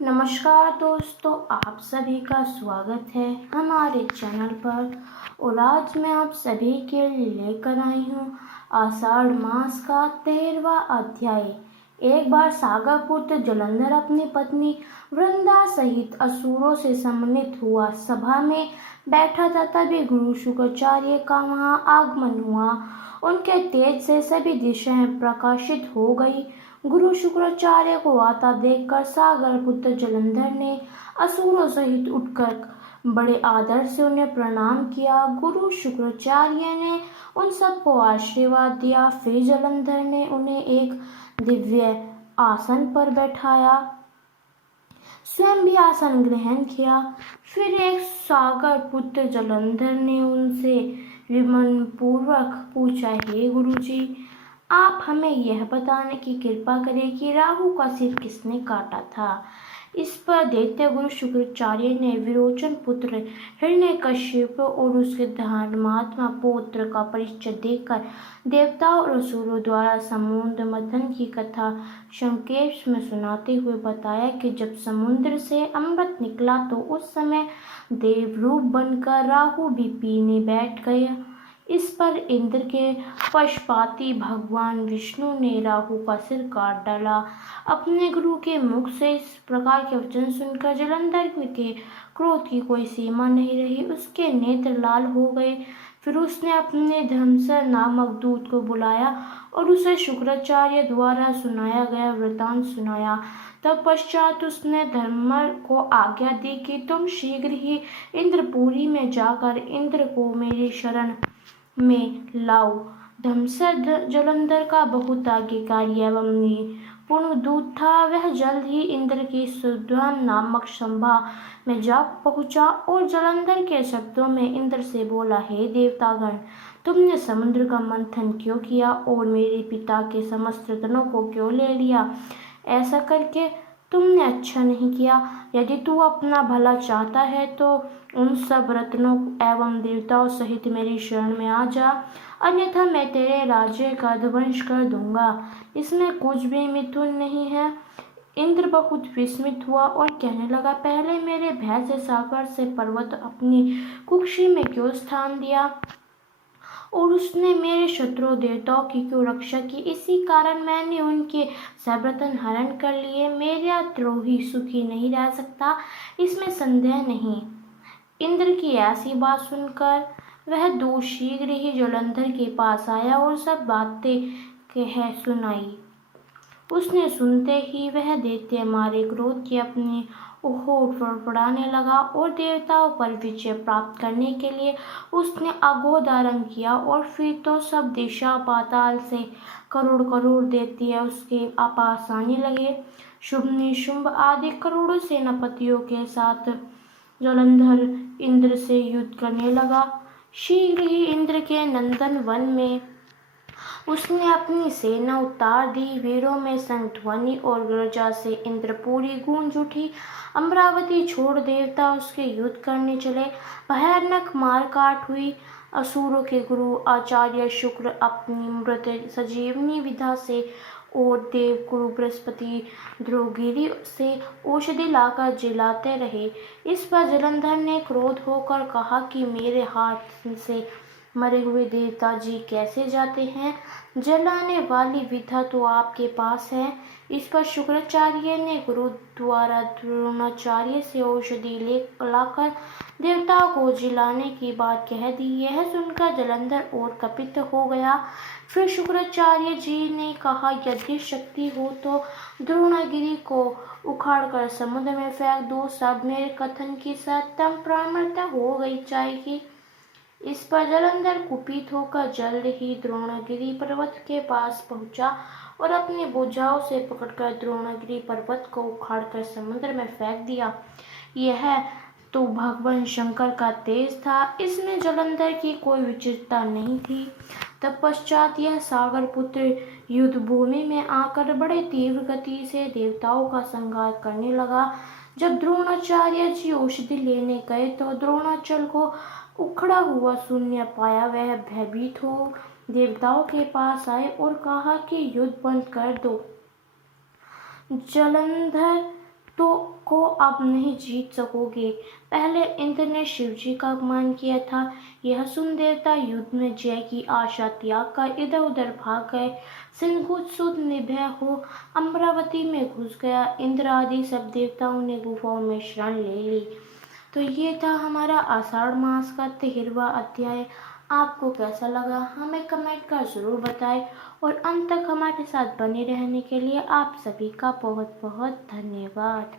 नमस्कार दोस्तों, आप सभी का स्वागत है हमारे चैनल पर। और आज मैं आप सभी के लिए लेकर आई हूँ आषाढ़ मास का 13वां अध्याय। एक बार सागर पुत्र जलंधर अपनी पत्नी वृंदा सहित असुरों से सम्मिलित हुआ सभा में बैठा था। तभी गुरु शुक्राचार्य का वहां आगमन हुआ। उनके तेज से सभी दिशाएं प्रकाशित हो गई। गुरु शुक्राचार्य को आता देखकर सागर पुत्र जलंधर ने असुरों सहित उठकर बड़े आदर से उन्हें प्रणाम किया। गुरु शुक्राचार्य ने उन सबको आशीर्वाद दिया। फिर जलंधर ने उन्हें एक दिव्य आसन पर बैठाया, स्वयं भी आसन ग्रहण किया। फिर एक सागर पुत्र जलंधर ने उनसे विनम्र पूर्वक पूछा, हे गुरुजी, आप हमें यह बताने की कृपा करें कि राहु का सिर किसने काटा था। इस पर दैत्य गुरु शुक्राचार्य ने विरोचन पुत्र हिरण्यकश्यप और उसके धर्मात्मा पौत्र का परिचय देकर देवताओं और असुरों द्वारा समुद्र मंथन की कथा संक्षेप में सुनाते हुए बताया कि जब समुद्र से अमृत निकला तो उस समय देवरूप बनकर राहु भी पीने बैठ गया। इस पर इंद्र के पक्षपाती भगवान विष्णु ने राहु का सिर काट डाला। अपने गुरु के मुख से इस प्रकार के वचन सुनकर जलंधर के क्रोध की कोई सीमा नहीं रही। उसके नेत्र लाल हो गए। फिर उसने अपने धर्मसर नामक दूत को बुलाया और उसे शुक्राचार्य द्वारा सुनाया गया वृतांत सुनाया। तत्पश्चात उसने धर्मर को आज्ञा दी कि तुम शीघ्र ही इंद्रपुरी में जाकर इंद्र को मेरी शरण में लाओ। धर्मसर जलंधर का बहुत आज्ञाकारी एवं निपुण दूत था। वह जल्द ही इंद्र की सुद्वान नामक सभा में जा पहुंचा और जलंधर के शब्दों में इंद्र से बोला, हे देवतागण, तुमने समुद्र का मंथन क्यों किया और मेरे पिता के समस्त रत्नों को क्यों ले लिया। ऐसा करके तुमने अच्छा नहीं किया। यदि तू अपना भला चाहता है तो उन सब रत्नों एवं देवताओं सहित मेरी शरण में आ जा, अन्यथा मैं तेरे राज्य का ध्वंस कर दूंगा। इसमें कुछ भी मिथुन नहीं है। इंद्र बहुत विस्मित हुआ और कहने लगा, पहले मेरे भय से सागर से पर्वत अपनी कुक्षी में क्यों स्थान दिया और उसने मेरे शत्रु देवताओं की क्यों रक्षा की। इसी कारण मैंने उनके सब रत्न हरण कर लिए। मेरा द्रोही सुखी नहीं रह सकता, इसमें संदेह नहीं। इंद्र की ऐसी बात सुनकर वह दूत शीघ्र ही जलंधर के पास आया और सब बातें कह सुनाई। उसने सुनते ही वह दैत्य मारे क्रोध की अपनी होठ फड़फड़ाने लगा और देवताओं पर विजय प्राप्त करने के लिए उसने अघोर धारण किया। और फिर तो सब दिशा पाताल से करोड़ करोड़ दैत्य उसके पास आने लगे। शुभ निशुंभ आदि करोड़ों सेनापतियों के साथ जलंधर इंद्र से युद्ध करने लगा। शीघ्र ही इंद्र के नंदन वन में उसने अपनी सेना उतार दी। वीरों में संध्वनि और गर्जा से इंद्रपुरी गूंज उठी। अमरावती छोड़ देवता उसके युद्ध करने चले। भयानक मारकाट हुई। असुरों के गुरु आचार्य शुक्र अपनी मृत सजीवनी विधा से और देव गुरु बृहस्पति ध्रुवगिरी से औषधि लाकर जिलाते रहे। इस पर जलंधर ने क्रोध होकर कहा कि मेरे हाथ से मरे हुए देवता जी कैसे जाते हैं। जलाने वाली विधा तो आपके पास है। इस पर शुक्राचार्य ने गुरु द्वारा द्रोणाचार्य से औषधि लाकर देवताओं को जिलाने की बात कह दी। यह सुनकर जलंधर और कपित हो गया। फिर शुक्राचार्य जी ने कहा, यदि शक्ति हो तो द्रोणगिरी को उखाड़कर समुद्र में फेंक दो, सब मेरे कथन की सत्यम प्रमाणित हो गई जाएगी। इस पर जलंधर कुपित होकर जल्द ही द्रोणगिरी पर्वत के पास पहुंचा और अपनी भुजाओं से पकड़कर द्रोणगिरी पर्वत को उखाड़कर समुद्र में फेंक दिया। यह तो भगवान शंकर का तेज था, इसमें जलंधर की कोई विचित्रता नहीं थी। तत्पश्चात यह सागर पुत्र युद्ध भूमि में आकर बड़े तीव्र गति से देवताओं का संहार करने लगा। जब द्रोणाचार्य जी औषधि लेने गए तो द्रोणाचल को उखड़ा हुआ शून्य पाया। वह भयभीत हो देवताओं के पास आए और कहा कि युद्ध बंद कर दो। जलंधर तो को अब नहीं जीत सकोगे। पहले इंद्र ने शिव जी का अपमान किया था। यह सुन देवता युद्ध में जय की आशा त्याग कर इधर उधर भाग गए। सिंहूद निर्भय हो अमरावती में घुस गया। इंद्र आदि सब देवताओं ने गुफाओं में शरण ले ली। तो ये था हमारा आषाढ़ मास का 13वां अध्याय। आपको कैसा लगा हमें कमेंट कर ज़रूर बताएं और अंत तक हमारे साथ बने रहने के लिए आप सभी का बहुत बहुत धन्यवाद।